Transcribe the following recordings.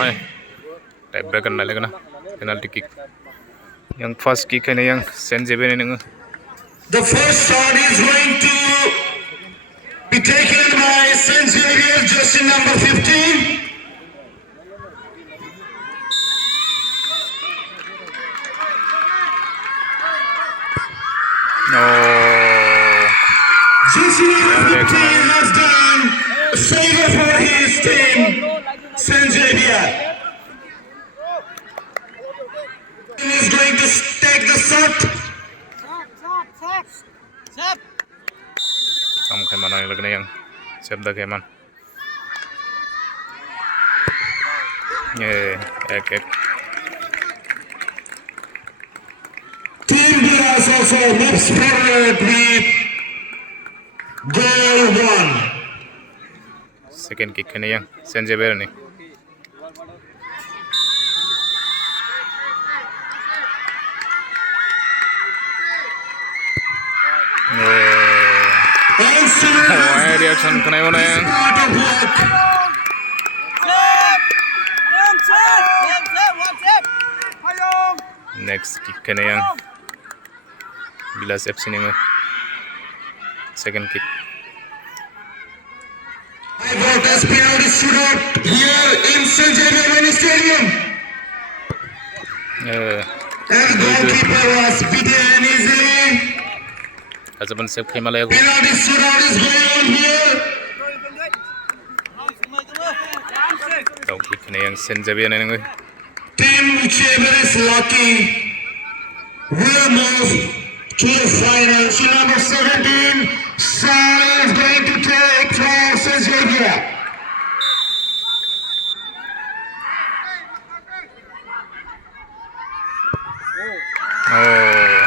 hai type back kan lagi na penalty kick yang first kick ini yang Saint-Germain ini The first shot is going to be taken by Saint-Germain, jersey number 15. no Jersey number 15 has done a favor for his team, Saint-Germain. He is going to take the shot. Tam khai mana lagi na yang sep dah khai man ek Team Bias also moves forward with goal 1. second kick ini yang Saint-Germain ni reaction kena mana yang next kick kena yang Bilas FC ni second kick I got this penalty shootout here in Saint-Germain Stadium. And goalkeeper was beaten easily. Azaban save khai malay Penalty shootout is going on here. tau kick kena yang Saint-Germain ni Team whichever is lucky will move to the final. Sheet number 17, Sally is going to take for Saint-Germain.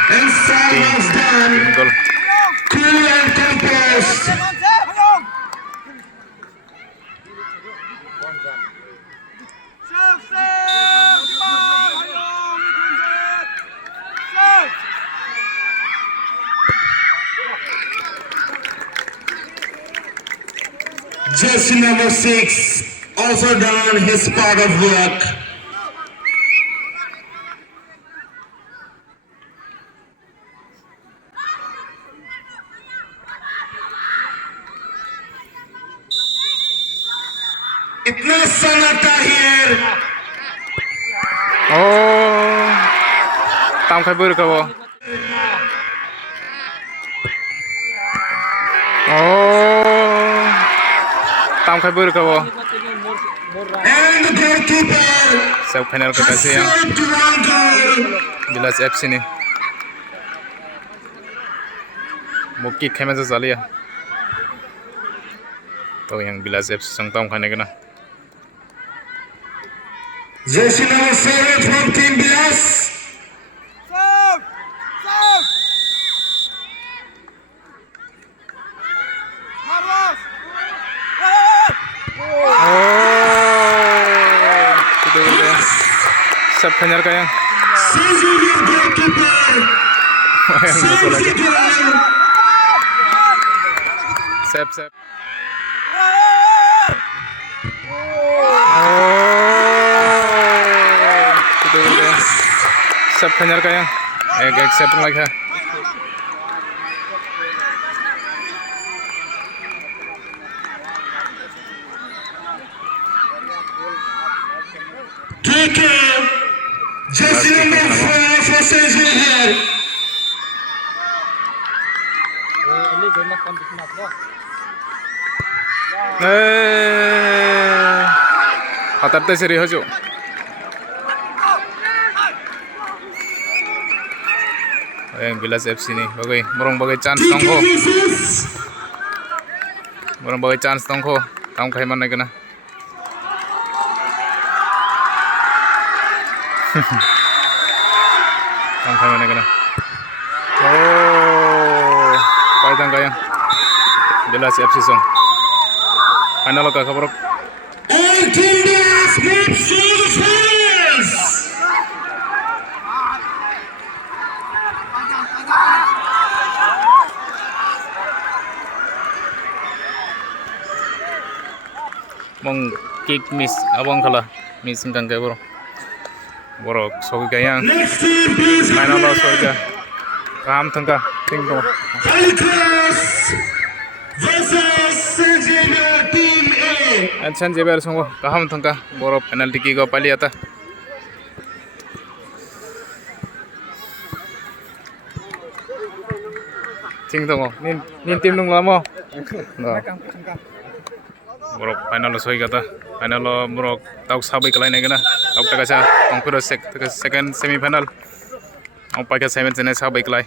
And Sally has done goal cool and composed. Jersey number 6 also done his part of work. इतना सन्नाटा here. tam khai bur kabo tam khai bur kabo And the goalkeeper sub final ka kasi yang saved one goal. Bilas FC ni mo kick khai ma sa chaliya to yang Bilas FC sang tam khai ne kana Jersey number 7 from Team Bias. सब खंजर का yang Saint-Germain goalkeeper saves the goal. sep सब खंजर का yang एक setting लगा KK, jersey number 4 for Saint-Germain. Hatar seri hojo Bilas FC ni bagai morong chance tongko morong bagai chance tongko kam khai man nai kana kam khai man nai kana pai tang kaya Bilas FC song final ka khabar And Team Bias moves to the finals. mong kick miss abang khala missing kan ke borok sogi kayang Next team, please. final loss sogi kam thangka ting to Alcatraz versus San Xavier Team A. and San Xavier songo kaham thangka borok penalty kick go pali ata ting to nin team nung lamo borok final loss sogi kata final lo borok tauk sabai kalai na gana tauk taka sa concurrent second semi final ang pakai 7 sabai kalai